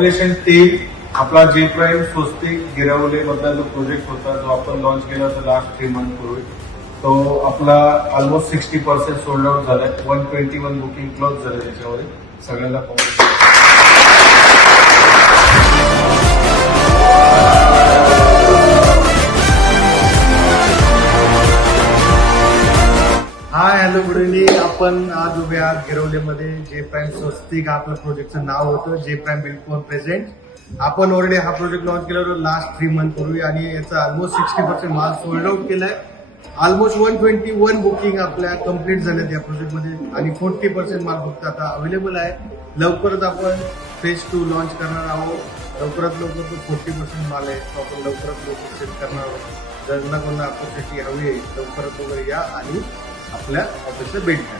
Formulation तेल आपला जे प्राईम स्वस्तिक गिरवले मधला जो प्रोजेक्ट होता जो आपण लॉन्च केला होता लास्ट 3 मंथ पूर्वी, तो आपला ऑलमोस्ट 60% सोल्ड आउट झालाय. 121 बुकिंग क्लोज झाले त्याच्यामध्ये. सगळ्यांना हाय हॅलो गुड इव्हनिंग. आपण आज उभे आहात गिरवलेमध्ये. जे प्राईम स्वस्तिक आपलं प्रोजेक्टचं नाव होतं. जे प्राईम बिल्डफोन प्रेझेंट. आपण ऑलरेडी हा प्रोजेक्ट लॉन्च केला होता लास्ट 3 मंथ पूर्वी आणि याचा ऑलमोस्ट 60% माल सोल्ड आउट केलाय. ऑलमोस्ट 121 बुकिंग आपल्या कम्प्लीट झाल्यात या प्रोजेक्टमध्ये आणि 40% माल फक्त आता अवेलेबल आहे. लवकरच आपण फेज 2 लॉन्च करणार आहोत. लवकरात लवकर तो 40% माल आहे तो आपण लवकरात लवकर सेल करणार आहोत. जर कोणाला अपॉर्च्युनिटी हवी आहे लवकरात लवकर या आणि आपल्या ऑफिसला भेट द्या.